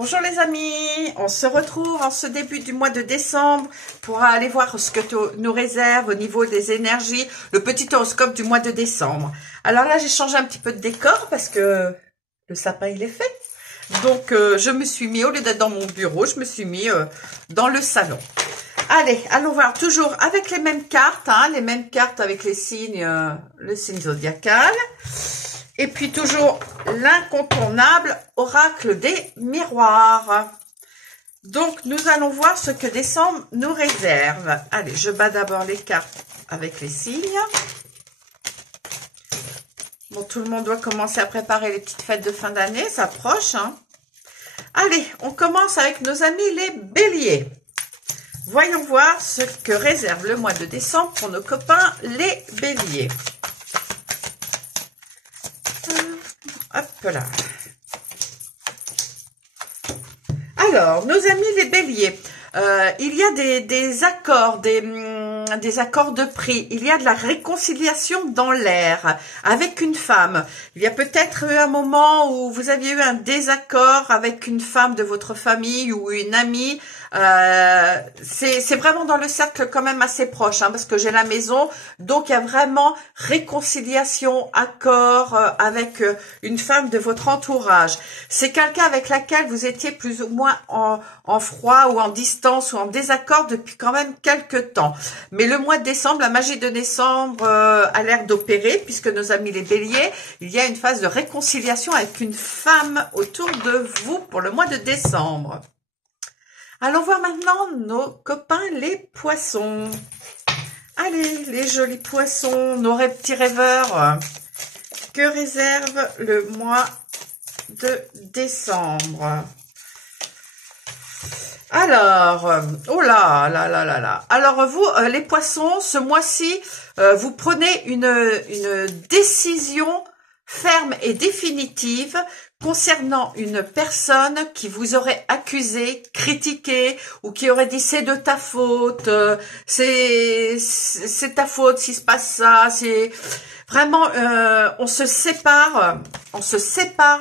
Bonjour les amis, on se retrouve en ce début du mois de décembre pour aller voir ce que nous réserve au niveau des énergies, le petit horoscope du mois de décembre. Alors là, j'ai changé un petit peu de décor parce que le sapin il est fait. Donc je me suis mis, au lieu d'être dans mon bureau, je me suis mis dans le salon. Allez, allons voir toujours avec les mêmes cartes, les mêmes cartes avec les signes, le signe zodiacal. Et puis toujours l'incontournable oracle des miroirs. Donc nous allons voir ce que décembre nous réserve. Allez, je bats d'abord les cartes avec les signes. Bon, tout le monde doit commencer à préparer les petites fêtes de fin d'année, ça approche. Allez, on commence avec nos amis les béliers. Voyons voir ce que réserve le mois de décembre pour nos copains les béliers. Hop là. Alors, nos amis les béliers, il y a des accords, des accords de prix. Il y a de la réconciliation dans l'air avec une femme. Il y a peut-être eu un moment où vous aviez eu un désaccord avec une femme de votre famille ou une amie. C'est vraiment dans le cercle quand même assez proche, parce que j'ai la maison, donc il y a vraiment réconciliation, accord avec une femme de votre entourage. C'est quelqu'un avec laquelle vous étiez plus ou moins en froid ou en distance ou en désaccord depuis quand même quelques temps. Mais le mois de décembre, la magie de décembre a l'air d'opérer, puisque nos amis les béliers, il y a une phase de réconciliation avec une femme autour de vous pour le mois de décembre. Allons voir maintenant nos copains les poissons. Allez, les jolis poissons, nos petits rêveurs. Que réserve le mois de décembre? Alors, oh là là là là là. Alors vous, les poissons, ce mois-ci, vous prenez une décision ferme et définitive concernant une personne qui vous aurait accusé, critiqué, ou qui aurait dit c'est de ta faute, c'est ta faute s'il se passe ça, c'est vraiment on se sépare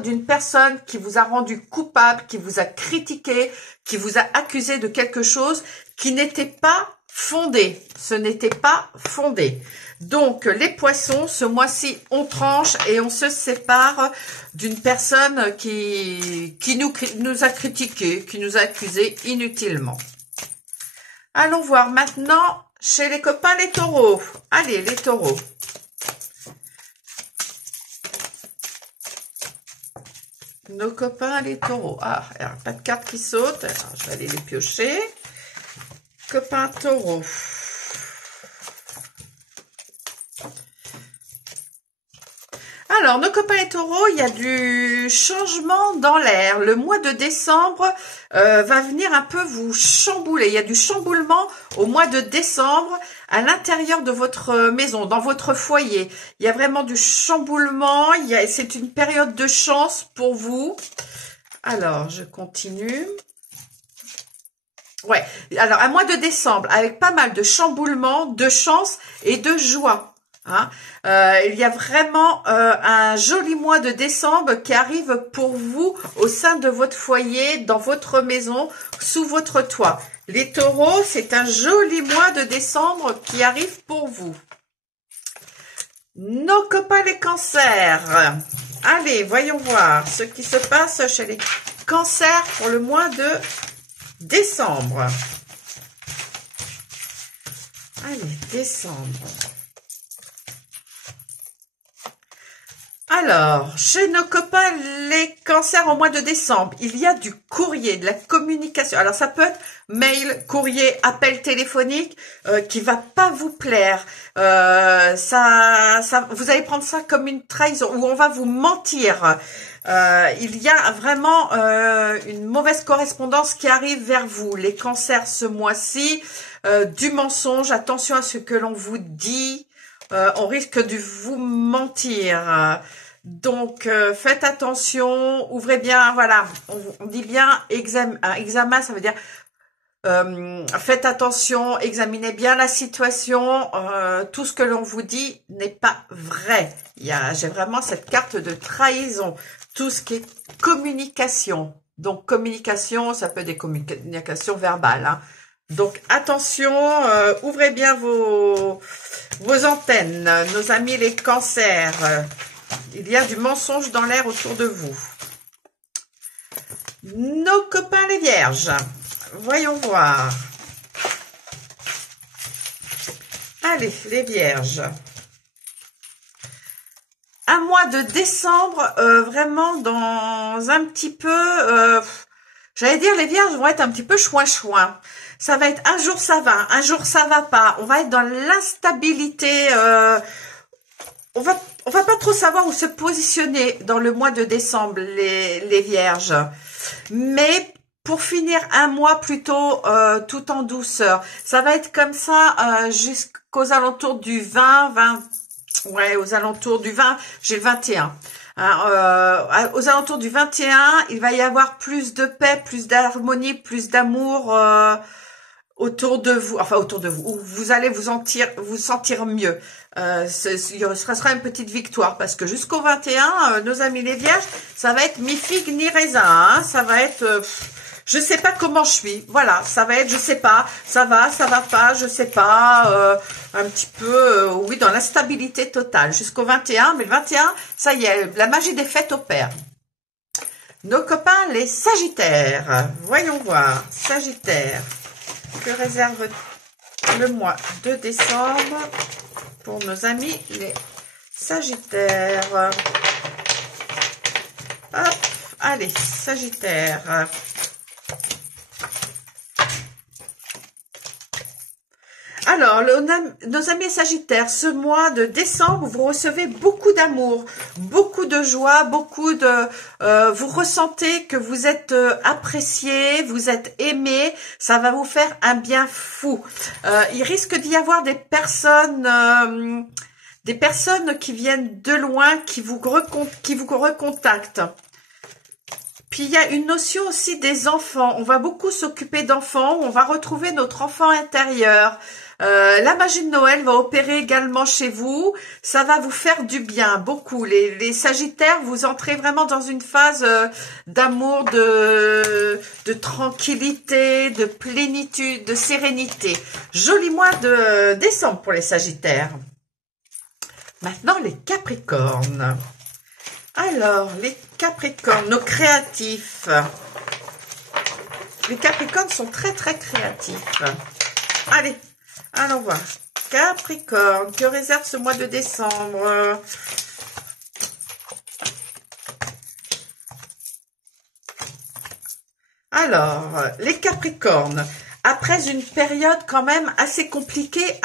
d'une personne qui vous a rendu coupable, qui vous a critiqué, qui vous a accusé de quelque chose qui n'était pas fondé. Ce n'était pas fondé. Donc, les poissons, ce mois-ci, on tranche et on se sépare d'une personne qui nous a critiqué, qui nous a accusé inutilement. Allons voir maintenant chez les copains les taureaux. Allez, les taureaux. Nos copains les taureaux. Ah, alors, pas de cartes qui sautent. Alors, je vais aller les piocher. Copains taureaux. Alors, nos copains les taureaux, il y a du changement dans l'air. Le mois de décembre va venir un peu vous chambouler. Il y a du chamboulement au mois de décembre à l'intérieur de votre maison, dans votre foyer. Il y a vraiment du chamboulement. C'est une période de chance pour vous. Alors, je continue. Ouais, alors un mois de décembre avec pas mal de chamboulement, de chance et de joie. Il y a vraiment un joli mois de décembre qui arrive pour vous au sein de votre foyer, dans votre maison, sous votre toit. Les taureaux, c'est un joli mois de décembre qui arrive pour vous. Nos copains les cancers. Allez, voyons voir ce qui se passe chez les cancers pour le mois de décembre. Allez, décembre. Alors, chez nos copains, les cancers au mois de décembre, il y a du courrier, de la communication. Alors, ça peut être mail, courrier, appel téléphonique qui va pas vous plaire. Vous allez prendre ça comme une trahison ou on va vous mentir. Il y a vraiment une mauvaise correspondance qui arrive vers vous. Les cancers ce mois-ci, du mensonge, attention à ce que l'on vous dit. On risque de vous mentir. Donc, faites attention, ouvrez bien, voilà, on dit bien examen, ça veut dire faites attention, examinez bien la situation, tout ce que l'on vous dit n'est pas vrai. J'ai vraiment cette carte de trahison, tout ce qui est communication, Donc, communication, ça peut être des communications verbales. Hein. Donc, attention, ouvrez bien vos antennes. Nos amis les cancers, il y a du mensonge dans l'air autour de vous. Nos copains les vierges, voyons voir. Allez, les vierges. Un mois de décembre, vraiment dans un petit peu, j'allais dire les vierges vont être un petit peu chouin-chouin. Ça va être un jour ça va, un jour ça va pas. On va être dans l'instabilité. On va pas trop savoir où se positionner dans le mois de décembre, les vierges. Mais pour finir un mois plutôt tout en douceur. Ça va être comme ça jusqu'aux alentours du 20, ouais, aux alentours du 20, j'ai le 21. Hein, aux alentours du 21, il va y avoir plus de paix, plus d'harmonie, plus d'amour autour de vous, enfin autour de vous, où vous allez vous sentir mieux. Ce sera une petite victoire parce que jusqu'au 21, nos amis les vierges, ça va être mi figue ni raisin. Hein, ça va être, je sais pas comment je suis. Voilà, ça va être, je sais pas, ça va pas, je sais pas, un petit peu, oui, dans l'instabilité totale jusqu'au 21. Mais le 21, ça y est, la magie des fêtes opère. Nos copains les Sagittaires, voyons voir, Sagittaires. Que réserve le mois de décembre pour nos amis les Sagittaires? Hop, allez, Sagittaire. Alors, nos amis Sagittaires, ce mois de décembre, vous recevez beaucoup d'amour, beaucoup de joie, beaucoup de... vous ressentez que vous êtes apprécié, vous êtes aimé, ça va vous faire un bien fou. Il risque d'y avoir des personnes qui viennent de loin, qui vous recontactent. Puis, il y a une notion aussi des enfants. On va beaucoup s'occuper d'enfants. On va retrouver notre enfant intérieur. La magie de Noël va opérer également chez vous. Ça va vous faire du bien, beaucoup. Les Sagittaires, vous entrez vraiment dans une phase d'amour, de tranquillité, de plénitude, de sérénité. Joli mois de décembre pour les Sagittaires. Maintenant, les Capricornes. Alors, les Capricornes, nos créatifs. Les Capricornes sont très, très créatifs. Allez, allons voir. Capricorne, que réserve ce mois de décembre? Alors, les Capricornes, après une période quand même assez compliquée,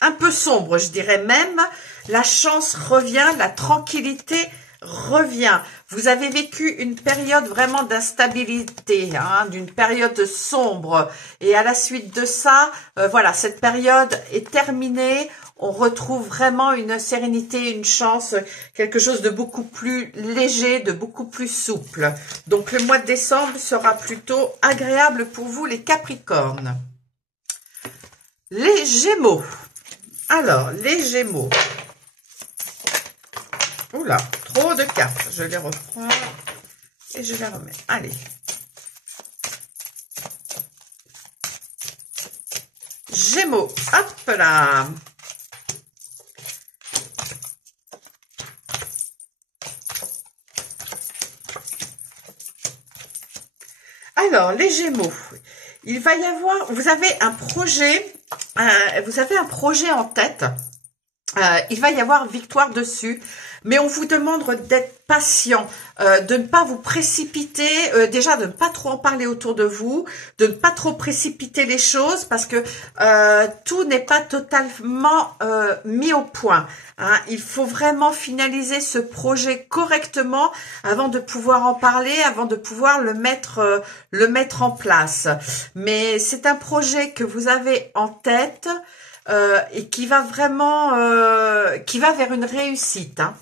un peu sombre, je dirais même, la chance revient, la tranquillité revient. Vous avez vécu une période vraiment d'instabilité, hein, d'une période sombre. Et à la suite de ça, voilà, cette période est terminée. On retrouve vraiment une sérénité, une chance, quelque chose de beaucoup plus léger, de beaucoup plus souple. Donc le mois de décembre sera plutôt agréable pour vous, les Capricornes. Les Gémeaux. Alors, les Gémeaux. Oula, trop de cartes. Je les reprends et je les remets. Allez. Gémeaux. Hop là. Alors, les Gémeaux. Il va y avoir, vous avez un projet en tête. Il va y avoir victoire dessus, mais on vous demande d'être patient, de ne pas vous précipiter, déjà de ne pas trop en parler autour de vous, de ne pas trop précipiter les choses parce que tout n'est pas totalement mis au point. Hein. Il faut vraiment finaliser ce projet correctement avant de pouvoir en parler, avant de pouvoir le mettre en place. Mais c'est un projet que vous avez en tête. Et qui va vraiment, qui va vers une réussite. Hein.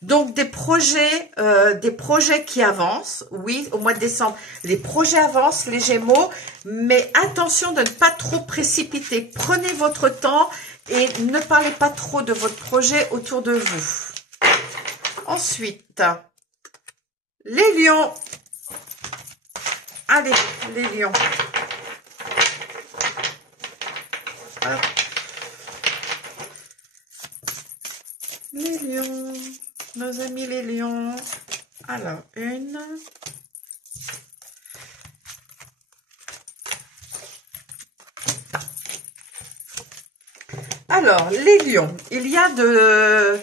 Donc des projets qui avancent, oui, au mois de décembre, les projets avancent, les Gémeaux, mais attention de ne pas trop précipiter. Prenez votre temps et ne parlez pas trop de votre projet autour de vous. Ensuite, Les lions. Allez, les lions. Hop. Les lions. Nos amis les lions. Alors, une. Alors, les lions. Il y a de...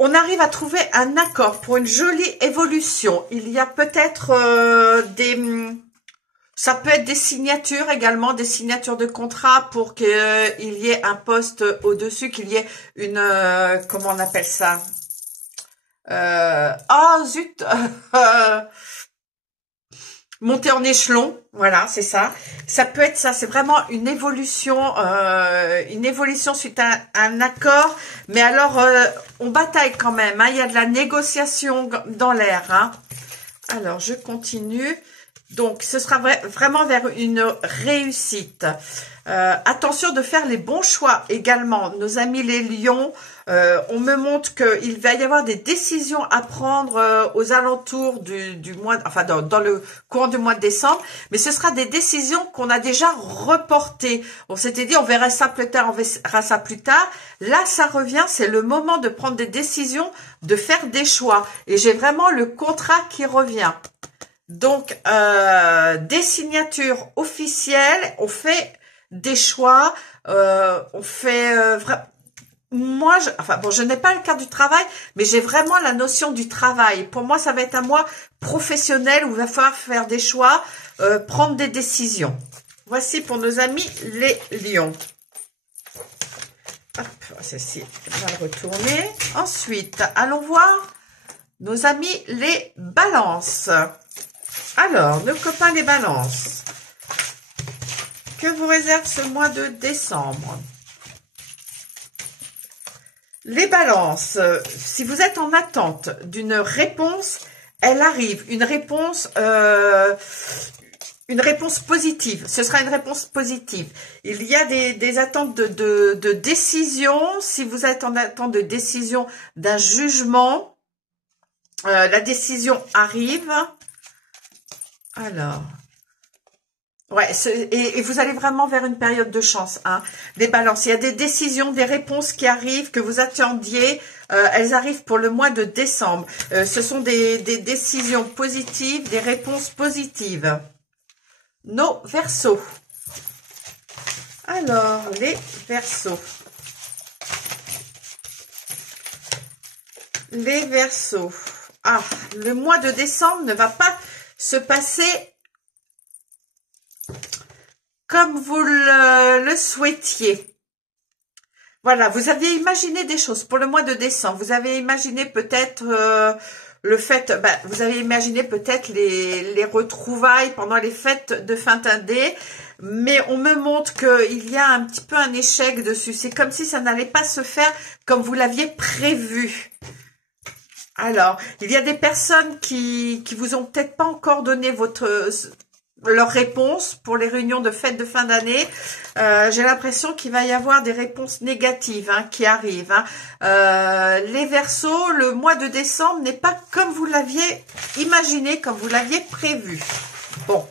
On arrive à trouver un accord pour une jolie évolution. Il y a peut-être des... Ça peut être des signatures également, des signatures de contrat pour qu'il y ait un poste au-dessus, qu'il y ait une... comment on appelle ça? Oh zut monter en échelon, voilà, c'est ça. Ça peut être ça, c'est vraiment une évolution suite à un accord. Mais alors, on bataille quand même, hein, il y a de la négociation dans l'air. Hein. Alors, je continue. Donc, ce sera vraiment vers une réussite. Attention de faire les bons choix également. Nos amis les lions, on me montre qu'il va y avoir des décisions à prendre aux alentours du mois, enfin dans le courant du mois de décembre. Mais ce sera des décisions qu'on a déjà reportées. On s'était dit on verra ça plus tard, on verra ça plus tard. Là, ça revient, c'est le moment de prendre des décisions, de faire des choix. Et j'ai vraiment le contrat qui revient. Donc, des signatures officielles, on fait des choix, on fait... moi, je n'ai pas le cadre du travail, mais j'ai vraiment la notion du travail. Pour moi, ça va être un mois professionnel où il va falloir faire des choix, prendre des décisions. Voici pour nos amis les lions. Hop, ceci, on va le retourner. Ensuite, allons voir nos amis les balances. Alors, nos copains les balances, que vous réserve ce mois de décembre? Les balances, si vous êtes en attente d'une réponse, elle arrive, une réponse positive. Ce sera une réponse positive. Il y a des attentes de décision. Si vous êtes en attente de décision d'un jugement, la décision arrive. Alors, ouais, et vous allez vraiment vers une période de chance, hein. Des balances, il y a des décisions, des réponses qui arrivent, que vous attendiez, elles arrivent pour le mois de décembre. Ce sont des décisions positives, des réponses positives. Nos Verseaux. Alors, les Verseaux. Les Verseaux. Ah, le mois de décembre ne va pas se passer comme vous le souhaitiez. Voilà, vous aviez imaginé des choses pour le mois de décembre. Vous avez imaginé peut-être le fait, vous avez imaginé peut-être les retrouvailles pendant les fêtes de fin d'année, mais on me montre qu'il y a un petit peu un échec dessus. C'est comme si ça n'allait pas se faire comme vous l'aviez prévu. Alors, il y a des personnes qui vous ont peut-être pas encore donné leur réponse pour les réunions de fête de fin d'année. J'ai l'impression qu'il va y avoir des réponses négatives qui arrivent. Les Verseaux, le mois de décembre n'est pas comme vous l'aviez imaginé, comme vous l'aviez prévu. Bon.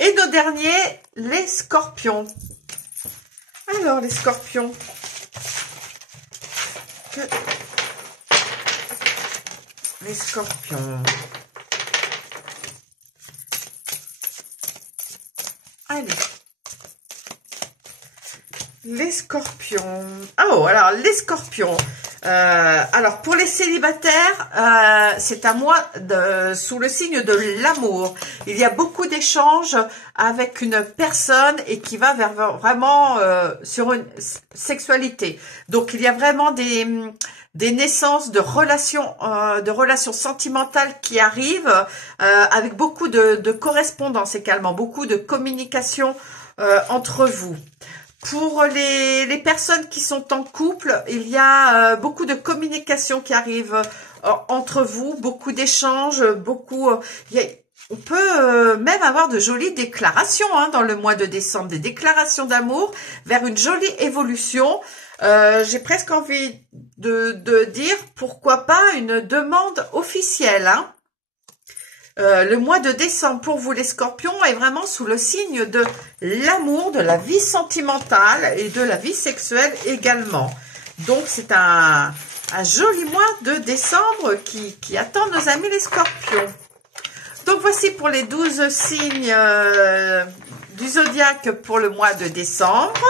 Et nos derniers, les Scorpions. Alors, les Scorpions. Les Scorpions. Allez. Les Scorpions. Oh, alors, les Scorpions. Alors, pour les célibataires, c'est un mois sous le signe de l'amour. Il y a beaucoup d'échanges avec une personne et qui va vers vraiment sur une sexualité. Donc, il y a vraiment des naissances de relations sentimentales qui arrivent avec beaucoup de correspondance également, beaucoup de communication entre vous. Pour les personnes qui sont en couple, il y a beaucoup de communication qui arrive entre vous, beaucoup d'échanges, on peut même avoir de jolies déclarations dans le mois de décembre, des déclarations d'amour vers une jolie évolution. J'ai presque envie de dire pourquoi pas une demande officielle, hein. Le mois de décembre pour vous les scorpions est vraiment sous le signe de l'amour, de la vie sentimentale et de la vie sexuelle également. Donc c'est un joli mois de décembre qui attend nos amis les scorpions. Donc voici pour les 12 signes du zodiaque pour le mois de décembre.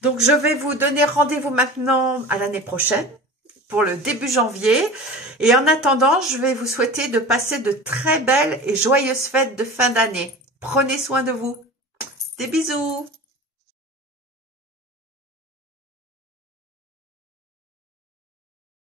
Donc je vais vous donner rendez-vous maintenant à l'année prochaine pour le début janvier. Et en attendant, je vais vous souhaiter de passer de très belles et joyeuses fêtes de fin d'année. Prenez soin de vous. Des bisous.